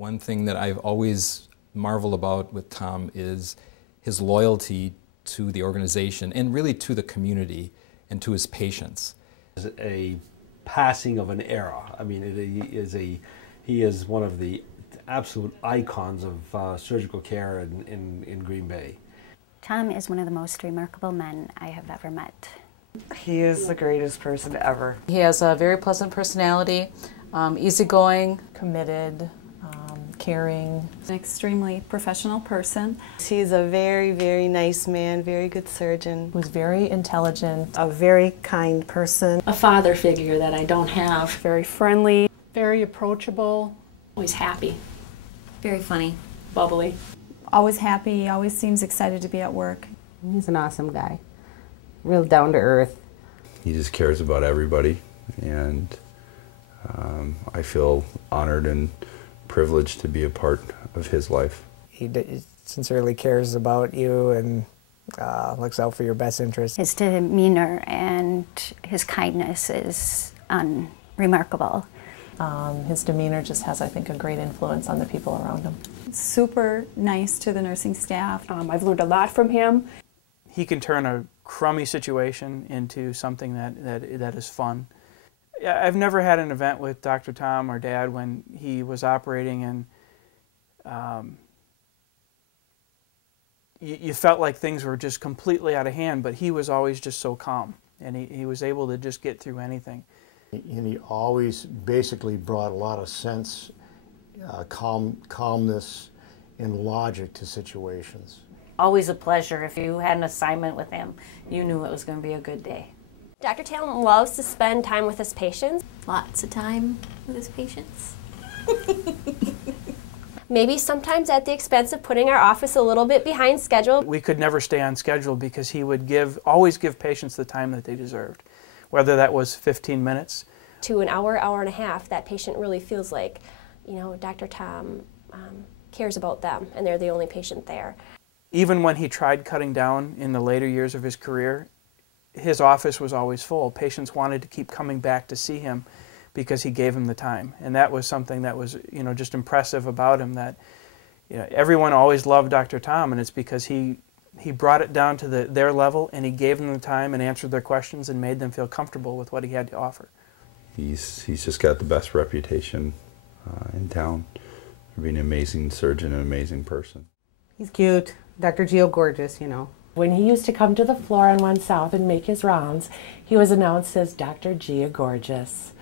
One thing that I've always marveled about with Tom is his loyalty to the organization and really to the community and to his patients. It's a passing of an era. I mean, he is one of the absolute icons of surgical care in Green Bay. Tom is one of the most remarkable men I have ever met. He is the greatest person ever. He has a very pleasant personality, easygoing, committed, caring. An extremely professional person. He's a very, very nice man, very good surgeon. Who's very intelligent. A very kind person. A father figure that I don't have. Very friendly. Very approachable. Always happy. Very funny. Bubbly. Always happy, always seems excited to be at work. He's an awesome guy. Real down to earth. He just cares about everybody, and I feel honored and privileged to be a part of his life. He sincerely cares about you and looks out for your best interests. His demeanor and his kindness is remarkable. His demeanor just has, I think, a great influence on the people around him. Super nice to the nursing staff. I've learned a lot from him. He can turn a crummy situation into something that is fun. I've never had an event with Dr. Tom or Dad when he was operating and you felt like things were just completely out of hand, but he was always just so calm, and he was able to just get through anything. And he always basically brought a lot of sense, calmness, and logic to situations. Always a pleasure. If you had an assignment with him, you knew it was going to be a good day. Dr. Tam loves to spend time with his patients. Lots of time with his patients. Maybe sometimes at the expense of putting our office a little bit behind schedule. We could never stay on schedule because he would always give patients the time that they deserved, whether that was 15 minutes. To an hour, hour and a half, that patient really feels like, you know, Dr. Tom cares about them and they're the only patient there. Even when he tried cutting down in the later years of his career, his office was always full. Patients wanted to keep coming back to see him because he gave them the time. And that was something that was, you know, just impressive about him, that, you know, everyone always loved Dr. Tom, and it's because he brought it down to their level, and he gave them the time and answered their questions and made them feel comfortable with what he had to offer. He's just got the best reputation in town for being an amazing surgeon and an amazing person. He's cute. Dr. Geocaris, you know. When he used to come to the floor on 1 South and make his rounds, he was announced as Dr. Geocaris.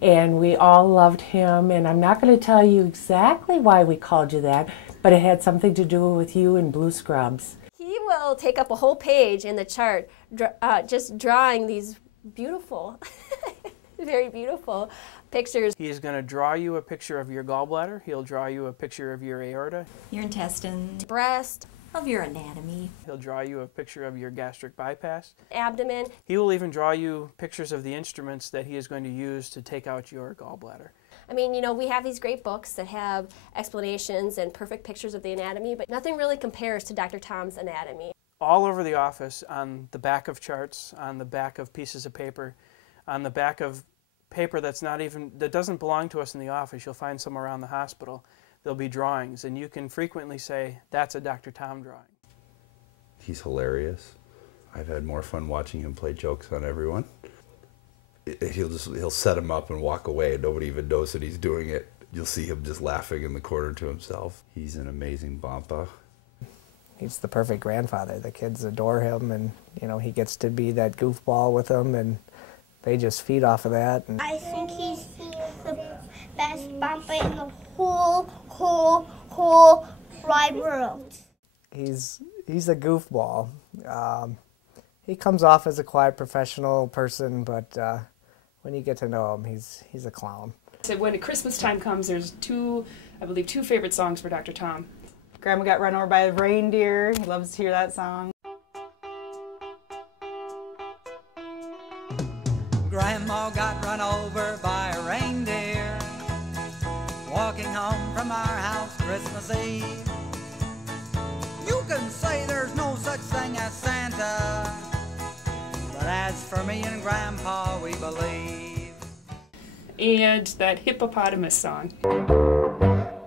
And we all loved him, and I'm not going to tell you exactly why we called you that, but it had something to do with you in blue scrubs. He will take up a whole page in the chart, just drawing these beautiful, very beautiful pictures. He is going to draw you a picture of your gallbladder. He'll draw you a picture of your aorta, your intestines, breast, of your anatomy. He'll draw you a picture of your gastric bypass, abdomen. He will even draw you pictures of the instruments that he is going to use to take out your gallbladder. I mean, you know, we have these great books that have explanations and perfect pictures of the anatomy, but nothing really compares to Dr. Tom's anatomy. All over the office, on the back of charts, on the back of pieces of paper, on the back of paper that doesn't belong to us in the office, you'll find somewhere around the hospital. There'll be drawings, and you can frequently say, that's a Dr. Tom drawing. He's hilarious. I've had more fun watching him play jokes on everyone. He'll set him up and walk away, and nobody even knows that he's doing it. You'll see him just laughing in the corner to himself. He's an amazing Bampa. He's the perfect grandfather. The kids adore him, and you know, he gets to be that goofball with them, and they just feed off of that. And I think he's the best Bampa in the whole wide world. He's a goofball. He comes off as a quiet professional person, but when you get to know him, he's a clown. So when Christmas time comes, there's I believe two favorite songs for Dr. Tom. Grandma got run over by a reindeer. He loves to hear that song. Grandma got run over by a reindeer walking home from our house Christmas Eve. You can say there's no such thing as Santa, but as for me and Grandpa, we believe. And that hippopotamus song.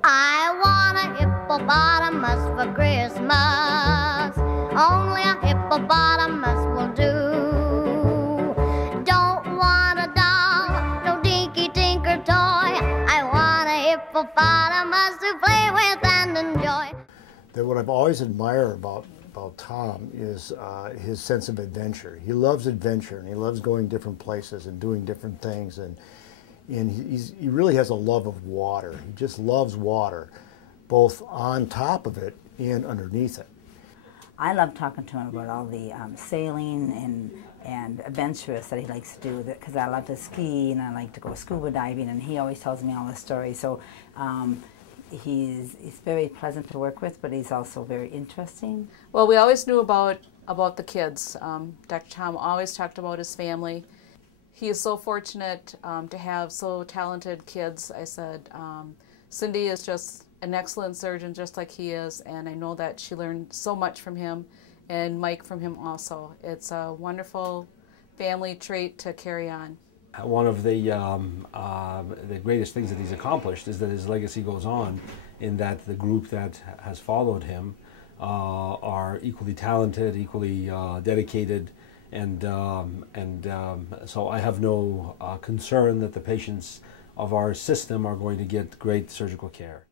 I bottom us to play with and enjoy. That what I've always admired about Tom is his sense of adventure. He loves adventure, and he loves going different places and doing different things, and he really has a love of water. He just loves water, both on top of it and underneath it. I love talking to him about all the sailing and adventurous that he likes to do, because I love to ski and I like to go scuba diving, and he always tells me all the stories. So he's very pleasant to work with, but he's also very interesting. Well, we always knew about the kids. Dr. Tom always talked about his family. He is so fortunate to have so talented kids. I said, Cindy is just an excellent surgeon, just like he is, and I know that she learned so much from him, and Mike from him also. It's a wonderful family trait to carry on. One of the greatest things that he's accomplished is that his legacy goes on, in that the group that has followed him are equally talented, equally dedicated, and so I have no concern that the patients of our system are going to get great surgical care.